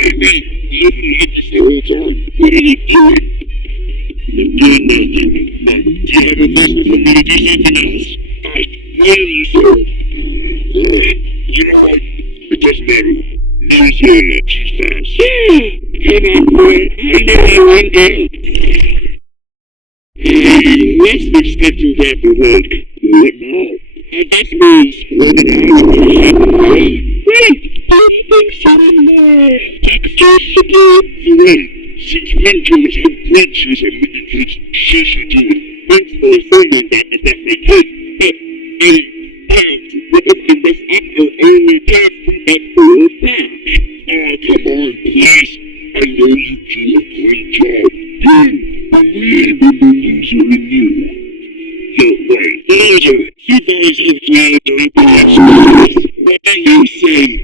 Hey, you've been like this the whole time. What are you doing? I'm doing nothing. But do you have a reason for me to do something else? I will, you sir. You know what? It doesn't matter. News on too fast. Come on, boy. I know I went down. Wasn't expecting that to work. What now? I guess means what did I wait! Anything somewhere! Wait! Since Winter was on branches and making kids, she should do it. Thanks for affirming that about my kid. But I have to recognize this after only pass through that forward back. Oh, come on, please. I know you do a great job. Believe in the loser in you. You're right. Loser, you guys have failed their best. What do you say?